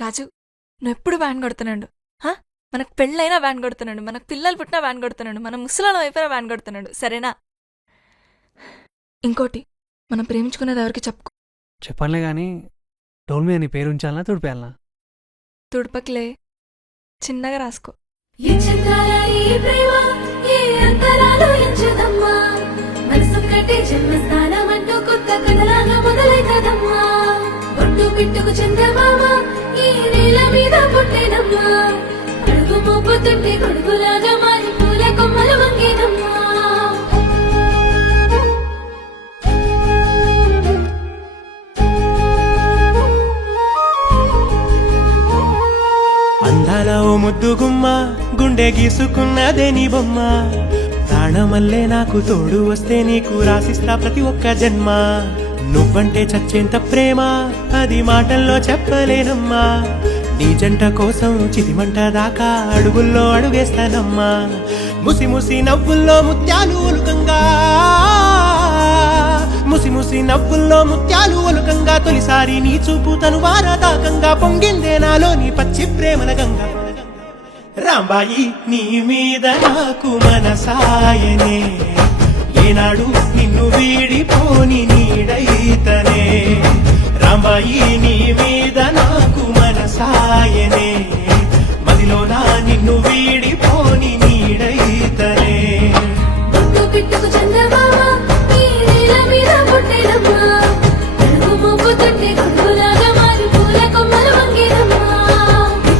రాజు, నువ్వెప్పుడు వ్యాన్ కొడుతున్నాడు. మనకు పెళ్ళైనా వ్యాన్ కొడుతున్నాడు, మనకు పిల్లలు పుట్టినా వ్యాన్ కొడుతున్నాడు, మన ముసలాలం అయిపోయినా వ్యాన్ కొడుతున్నాడు. సరేనా? ఇంకోటి, మనం ప్రేమించుకునేది ఎవరికి చెప్పుకో. చెప్పనులే గాని డోల్మీ అని పేరు ఉంచాలనా తుడిపేయాలనా? తుడపకిలే, చిన్నగా రాసుకో. పిట్టుకు చంద్రమామ ఈ నేల మీద పుట్టేనమ్మా, అడుగు మోపుతుంటే కొడుకులాగా మారి పూల కొమ్మలు వంగేనమ్మా. అందాల ఓ ముద్దు గుమ్మ, గుండె గీసుకున్నదే నీ బొమ్మ. ప్రాణమల్లే నాకు తోడు వస్తే నీకు రాసిస్తా ప్రతి ఒక్క జన్మ. నువ్వంటే చచ్చేంత ప్రేమ అది మాటల్లో చెప్పలేనమ్మా. నీ జంట కోసం చితిమంట దాకా అడుగుల్లో అడుగేస్తానమ్మా. ముసి ముసి నవ్వుల్లో ముత్యాలు ఒలుకంగా, ముసి ముసి నవ్వుల్లో ముత్యాలు ఒలుకంగా, తొలిసారి నీ చూపు తను వారదాకంగా పొంగిందే నాలో నీ పచ్చి ప్రేమల గంగా. రాంబాయి నీ మీద నాకు మనసాయనే, ఏనాడు నిన్ను వీడిపోని నీడైతనే. రాంబాయి నీ మీద నాకు మనసాయనే, మదిలోన నిన్ను వీడిపోని నీడైతనే. పిట్టుకు చంద్రమామ ఈ నేల మీద పుట్టేనమ్మా, అడుగు మోపుతుంటే కొడుకులాగా మారి పూల కొమ్మలు వంగేనమ్మా.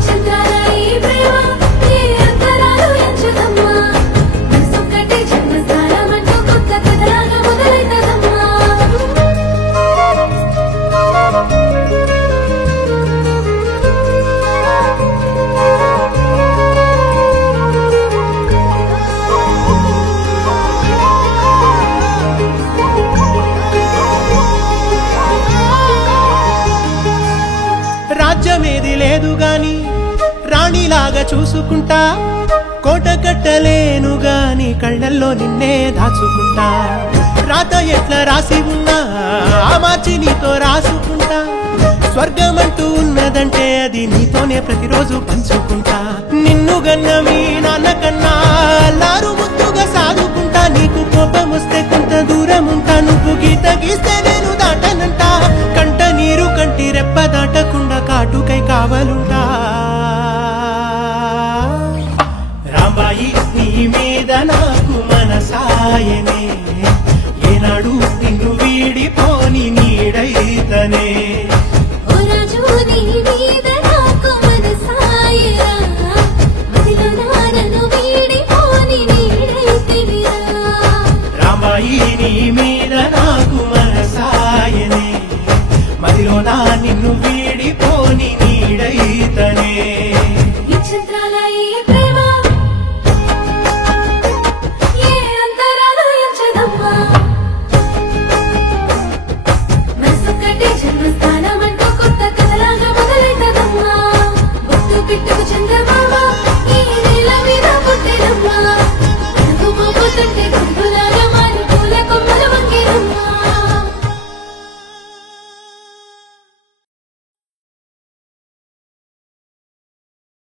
చంద్రాల ఈ ప్రేమ ఏ అంతరాలు ఎంచుదమ్మా, మనసొక్కటే జన్మస్థానం అంటూ కొత్త కథలాగా మొదలైతదమ్మా. రాజ్యమేది లేదు గాని రాణిలాగా చూసుకుంటా, కోట కట్టలేను గాని కళ్ళల్లో నిన్నే దాచుకుంటా. రాత ఎట్లా రాసి ఉన్నా ఆ మార్చి నీతో రాసుకుంటా. స్వర్గమంటూ ఉన్నదంటే అది నీతోనే ప్రతిరోజు పంచుకుంటా. నిన్ను గన్న మీ నాన్న కన్నా అల్లారు ముద్దుగా సాదుకుంటా. నీకు కోపం వస్తే కొంత దూరం ఉంటా, నువ్వు గీత గీస్తే నేను దాటనంట. కంట నీరు కంటి రెప్ప దాటకుండా కాటుకై కావలుంటా. రాంబాయి నీ మీద నాకు మనసాయనే, ఏనాడు నిన్ను వీడిపోని నీడైతనే. ఓ రాజు నీ మీద నాకు మనసాయరా, మదిలో నన్ను వీడిపోని నీడైతివిరా. రాంబాయి నీ మీద నాకు